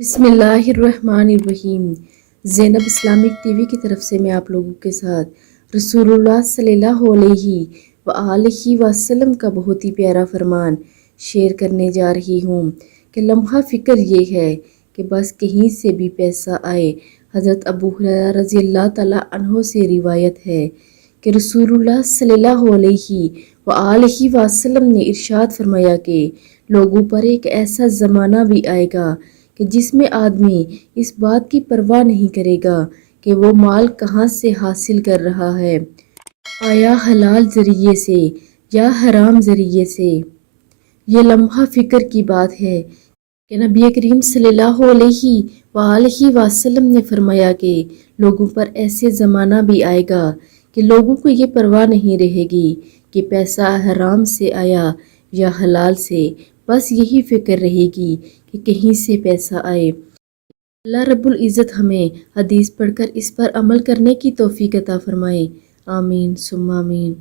بسم اللہ الرحمن الرحیم۔ زینب اسلامک ٹی وی کی طرف سے میں آپ لوگوں کے ساتھ رسول اللہ صلی اللہ علیہ وآلہ وسلم کا بہت ہی پیارا فرمان شیئر کرنے جا رہی ہوں کہ لمحہ فکر یہ ہے کہ بس کہیں سے بھی پیسہ آئے۔ حضرت ابو ہریرہ رضی اللہ تعالیٰ عنہ سے روایت ہے کہ رسول اللہ صلی اللہ علیہ وآلہ وسلم نے ارشاد فرمایا کہ لوگوں پر ایک ایسا زمانہ بھی آئے گا کہ جس میں آدمی اس بات کی پرواہ نہیں کرے گا کہ وہ مال کہاں سے حاصل کر رہا ہے، آیا حلال ذریعے سے یا حرام ذریعے سے۔ یہ لمحہ فکر کی بات ہے کہ نبی کریم صلی اللہ علیہ وآلہ وسلم نے فرمایا کہ لوگوں پر ایسے زمانہ بھی آئے گا کہ لوگوں کو یہ پرواہ نہیں رہے گی کہ پیسہ حرام سے آیا یا حلال سے، بس یہی فکر رہے گی کہ کہیں سے پیسہ آئے۔ اللہ رب العزت ہمیں حدیث پڑھ کر اس پر عمل کرنے کی توفیق عطا فرمائے۔ آمین ثم آمین۔